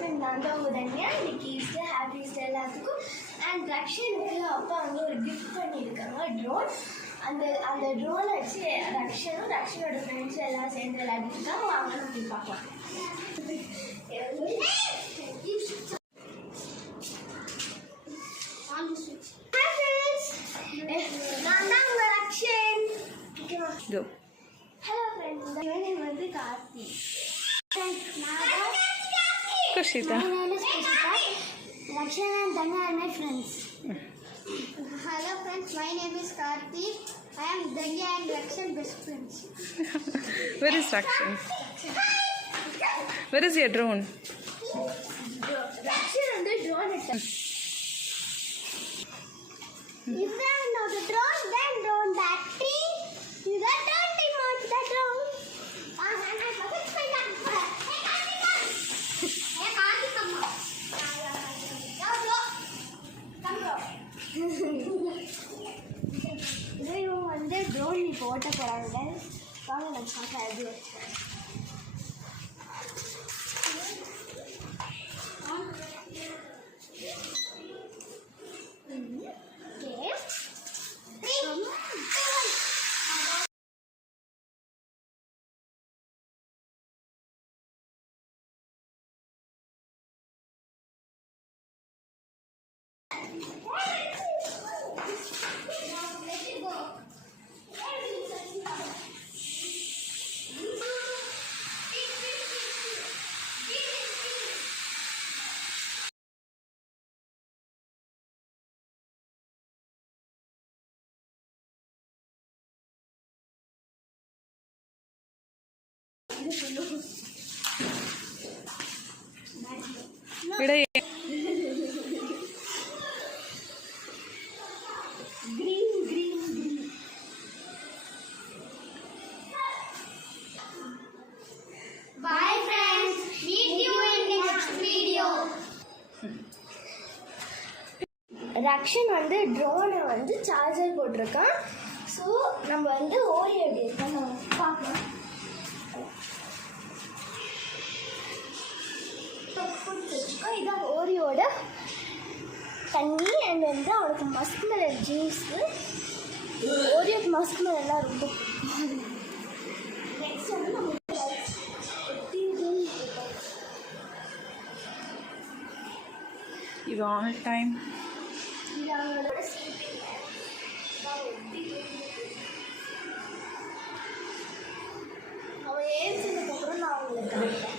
ஃப்ரெண்ட் நான் தான் உங்கள் தனியா. இன்னைக்கு ஈஸ்டர், ஹாப்பி ஈஸ்டர் எல்லாத்துக்கும். அண்ட் ரக்ஷனுக்கு அப்பா வந்து ஒரு கிஃப்ட் பண்ணியிருக்காங்க, ட்ரோன். அந்த ட்ரோனை வச்சு ரக்ஷனும் ரக்ஷனோட ஃப்ரெண்ட்ஸும் எல்லாம் சேர்ந்து விளையாடிருக்காங்க. வாங்க நம்ம போய் பார்க்கலாம். நான் தான் உங்கள் ரக்ஷன். ஹலோ ஃப்ரெண்ட்ஸ், இந்த நேம் வந்து Karthi. Kushita. My name is Kushita. Rakshan and Danya are my friends. Hello friends, my name is Karthi. I am Danya and Rakshan best friends. Where is Rakshan? Where is your drone? Rakshan and the drone is if there is no the drone, then drone battery. You got 30 months the drone. இதையும் வந்து ட்ரோன் இப்போ ஓட்ட போகிறாங்க. வாங்க நம்ம பார்க்க எப்படி வச்சுக்கோங்க. Bye friends, meet you in the next video. Rakshan வந்து ட்ரோனை வந்து சார்ஜர் போட்டிருக்கான். ஸோ நம்ம வந்து ஓரியோ எப்படி இருக்கோம் நம்ம பார்க்கலாம். இதான் ஓரியோட தண்ணி. அண்ட் வந்து அவனுக்கு மஸ்க் மெலன் ஜூஸு. ஓரியோக்கு மஸ்க் மெலன்லாம் ரொம்ப பிடிக்கும். நெக்ஸ்ட் வந்து நம்ம இது ஆல் டைம் அவன் ஏன் சொன்னதுக்கப்புறம் நான் உங்களுக்கு